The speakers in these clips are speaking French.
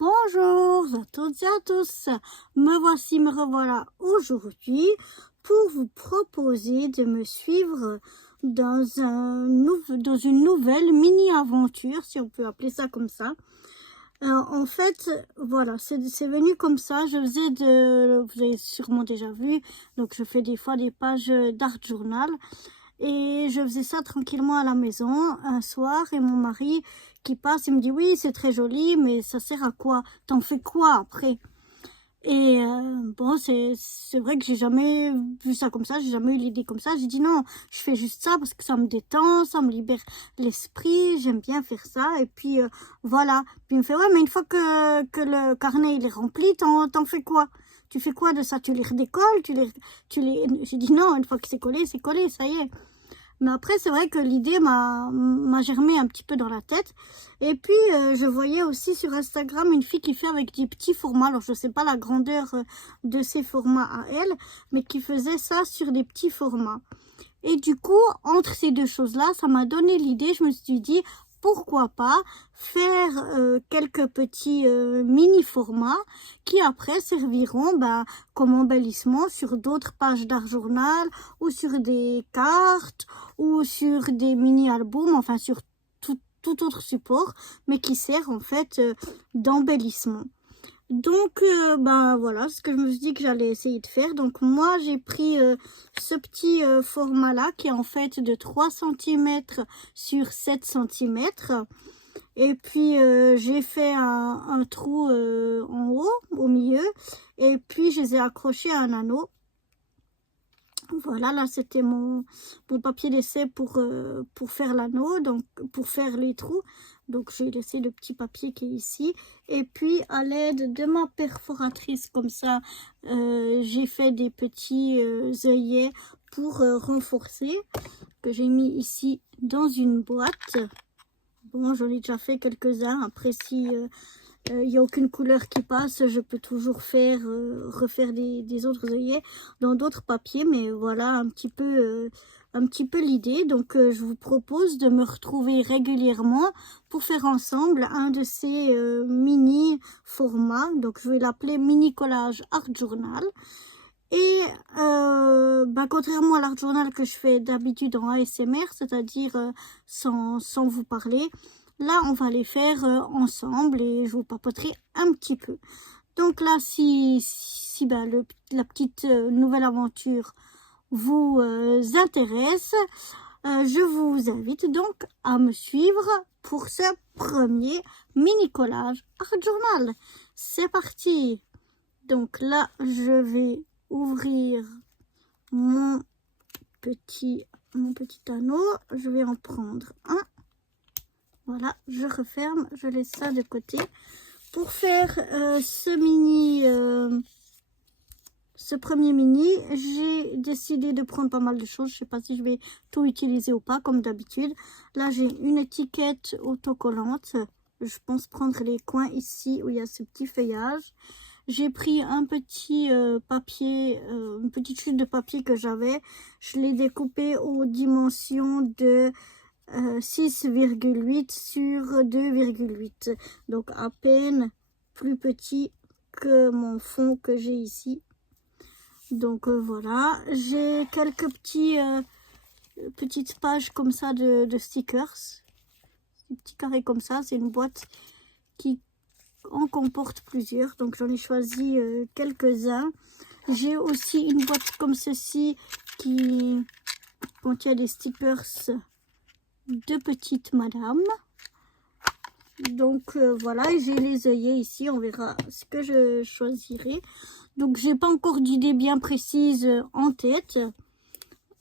Bonjour à toutes et à tous, me revoilà aujourd'hui pour vous proposer de me suivre dans une nouvelle mini-aventure, si on peut appeler ça comme ça. En fait, voilà, c'est venu comme ça, vous avez sûrement déjà vu, donc je fais des fois des pages d'art journal. Et je faisais ça tranquillement à la maison un soir et mon mari qui passe, il me dit oui c'est très joli mais ça sert à quoi? T'en fais quoi après? Et bon c'est vrai que j'ai jamais vu ça comme ça, j'ai jamais eu l'idée comme ça. J'ai dit non, je fais juste ça parce que ça me détend, ça me libère l'esprit, j'aime bien faire ça. Et puis voilà. Puis il me fait ouais mais une fois que le carnet il est rempli, t'en fais quoi? Tu fais quoi de ça? Tu les redécolles? J'ai dit non, une fois que c'est collé, ça y est. Mais après, c'est vrai que l'idée m'a germé un petit peu dans la tête. Et puis, je voyais aussi sur Instagram une fille qui fait avec des petits formats. Alors, je ne sais pas la grandeur de ces formats à elle, mais qui faisait ça sur des petits formats. Et du coup, entre ces deux choses-là, ça m'a donné l'idée. Je me suis dit, pourquoi pas faire quelques petits mini-formats qui après serviront comme embellissement sur d'autres pages d'art journal ou sur des cartes ou sur des mini-albums, enfin sur tout autre support, mais qui sert en fait d'embellissement. Donc, voilà, ce que je me suis dit que j'allais essayer de faire. Donc, moi, j'ai pris ce petit format-là, qui est en fait de 3 cm sur 7 cm. Et puis, j'ai fait un trou en haut, au milieu. Et puis, je les ai accrochés à un anneau. Voilà, là, c'était mon papier d'essai pour faire l'anneau, donc pour faire les trous. Donc, j'ai laissé le petit papier qui est ici. Et puis, à l'aide de ma perforatrice, comme ça, j'ai fait des petits œillets pour renforcer, que j'ai mis ici dans une boîte. Bon, j'en ai déjà fait quelques-uns. Après, si il n'y a aucune couleur qui passe, je peux toujours refaire des autres œillets dans d'autres papiers, mais voilà un petit peu l'idée. Donc je vous propose de me retrouver régulièrement pour faire ensemble un de ces mini formats. Donc je vais l'appeler mini collage art journal. Et contrairement à l'art journal que je fais d'habitude en ASMR, c'est-à-dire sans vous parler, là, on va les faire ensemble et je vous papoterai un petit peu. Donc là, si la petite nouvelle aventure vous intéresse, je vous invite donc à me suivre pour ce premier mini collage art journal. C'est parti! Donc là, je vais ouvrir mon petit anneau. Je vais en prendre un. Voilà, je referme, je laisse ça de côté. Pour faire ce premier mini, j'ai décidé de prendre pas mal de choses. Je ne sais pas si je vais tout utiliser ou pas, comme d'habitude. Là, j'ai une étiquette autocollante. Je pense prendre les coins ici où il y a ce petit feuillage. J'ai pris un petit papier, une petite chute de papier que j'avais. Je l'ai découpé aux dimensions de 6,8 sur 2,8, donc à peine plus petit que mon fond que j'ai ici. Donc voilà, j'ai quelques petites pages comme ça de stickers, des petits carrés comme ça. C'est une boîte qui en comporte plusieurs, donc j'en ai choisi quelques-uns. J'ai aussi une boîte comme ceci qui contient des stickers de petite madame. Donc voilà, j'ai les œillets ici, on verra ce que je choisirai. Donc j'ai pas encore d'idée bien précise en tête,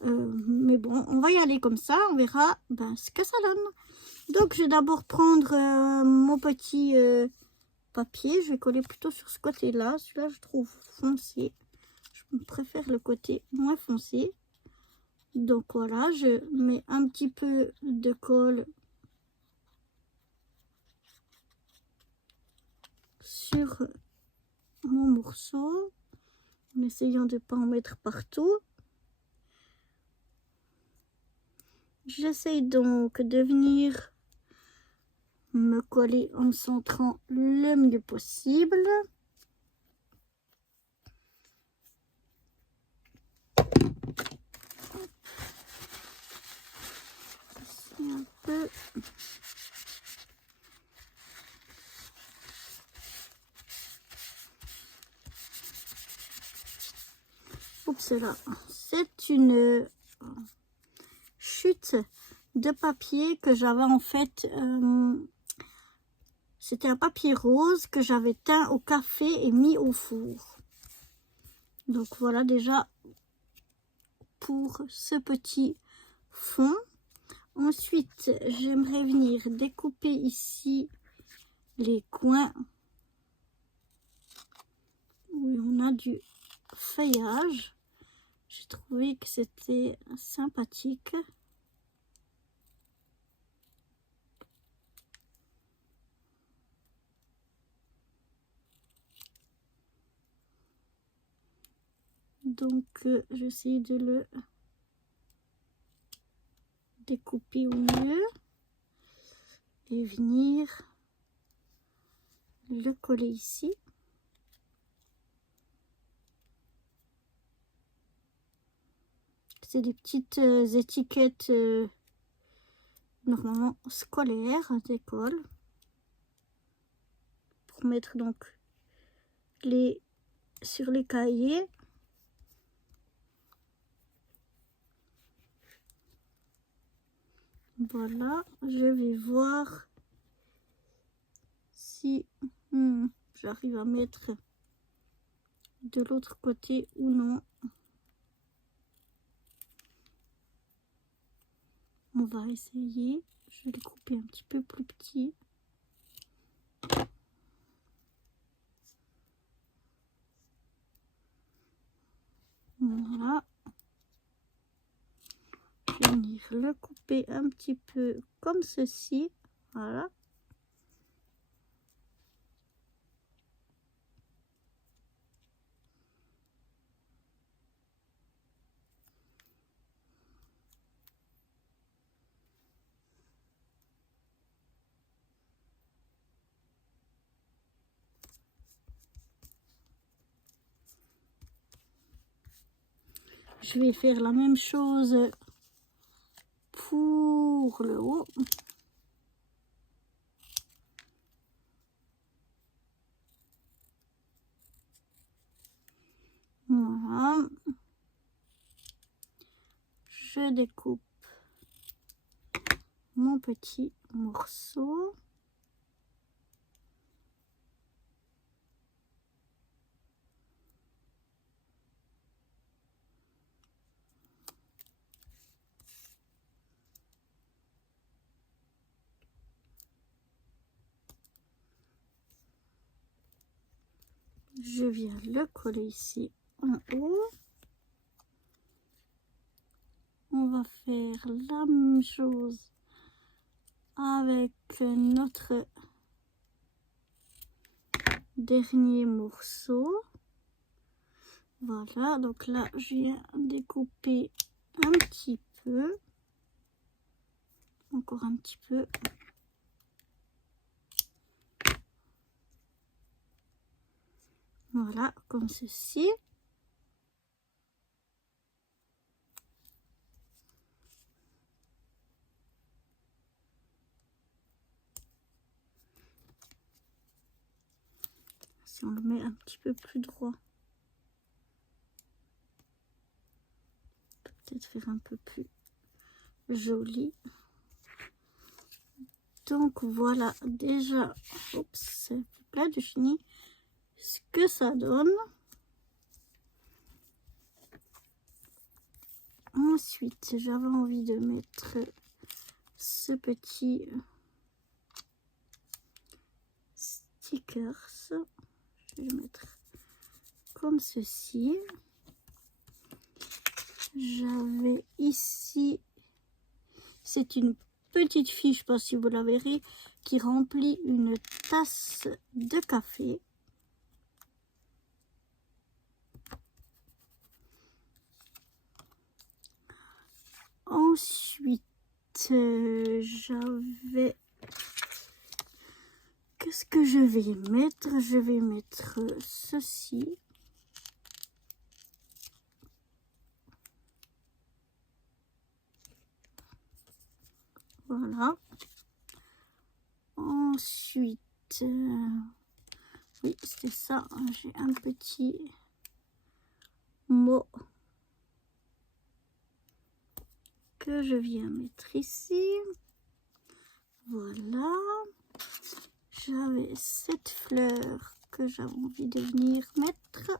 mais bon, on va y aller comme ça, on verra ce que ça donne. Donc je vais d'abord prendre mon petit papier, je vais coller plutôt sur ce côté là. Celui-là je trouve foncé, je préfère le côté moins foncé. Donc voilà, je mets un petit peu de colle sur mon morceau en essayant de ne pas en mettre partout. J'essaye donc de venir me coller en me centrant le mieux possible. Ici un peu. Oups là, c'est une chute de papier que j'avais en fait, c'était un papier rose que j'avais teint au café et mis au four. Donc voilà déjà pour ce petit fond. Ensuite, j'aimerais venir découper ici les coins où on a du feuillage. J'ai trouvé que c'était sympathique. Donc, j'essaie de le découper au mieux et venir le coller ici. C'est des petites étiquettes normalement scolaires d'école pour mettre donc sur les cahiers. Voilà, je vais voir si j'arrive à mettre de l'autre côté ou non. On va essayer. Je vais les couper un petit peu plus petit. Voilà. Je vais venir le couper un petit peu comme ceci. Voilà. Je vais faire la même chose pour le haut. Voilà. Je découpe mon petit morceau. Je viens le coller ici en haut. On va faire la même chose avec notre dernier morceau. Voilà, donc là je viens découper un petit peu, encore un petit peu. Voilà, comme ceci. Si on le met un petit peu plus droit, peut-être faire un peu plus joli. Donc voilà, déjà, oups, plein de fini, ce que ça donne. Ensuite, j'avais envie de mettre ce petit stickers. Je vais le mettre comme ceci. J'avais ici, c'est une petite fiche, je ne sais pas si vous la verrez, qui remplit une tasse de café. Ensuite, j'avais qu'est-ce que je vais mettre? Je vais mettre ceci. Voilà. Ensuite, oui, c'était ça. J'ai un petit mot que je viens mettre ici. Voilà. J'avais cette fleur que j'avais envie de venir mettre.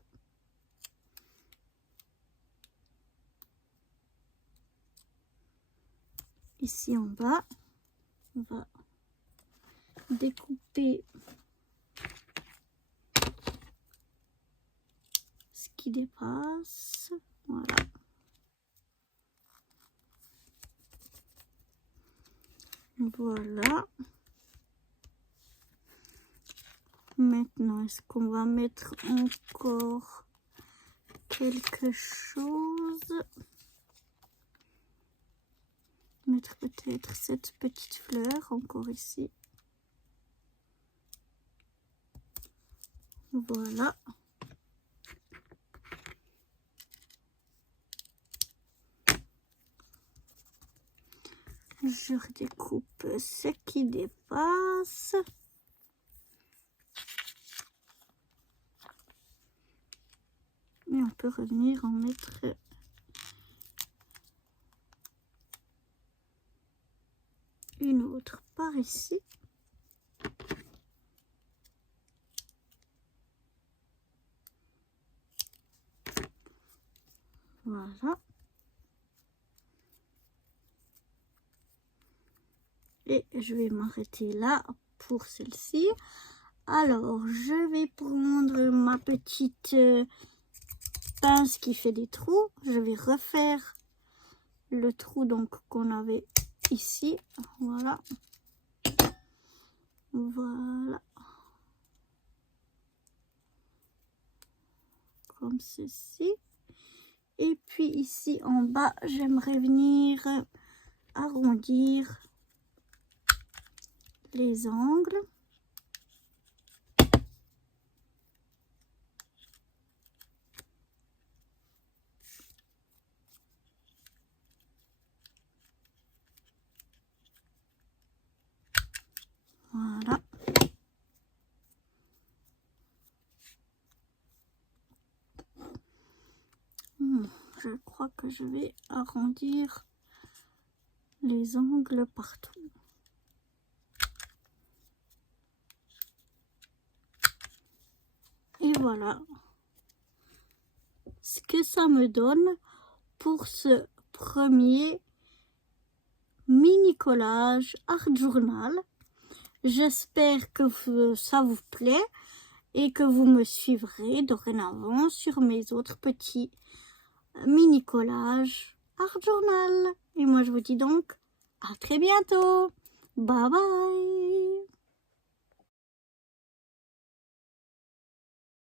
Ici en bas, on va découper ce qui dépasse. Voilà. Voilà. Maintenant, est-ce qu'on va mettre encore quelque chose? Mettre peut-être cette petite fleur encore ici. Voilà. Je redécoupe ce qui dépasse. Et on peut revenir en mettre une autre par ici. Voilà. Et je vais m'arrêter là pour celle-ci. Alors, je vais prendre ma petite pince qui fait des trous. Je vais refaire le trou donc qu'on avait ici. Voilà. Voilà. Comme ceci. Et puis ici en bas, j'aimerais venir arrondir les angles. Voilà. Je crois que je vais arrondir les angles partout. Et voilà ce que ça me donne pour ce premier mini collage art journal. J'espère que ça vous plaît et que vous me suivrez dorénavant sur mes autres petits mini collages art journal. Et moi je vous dis donc à très bientôt. Bye bye.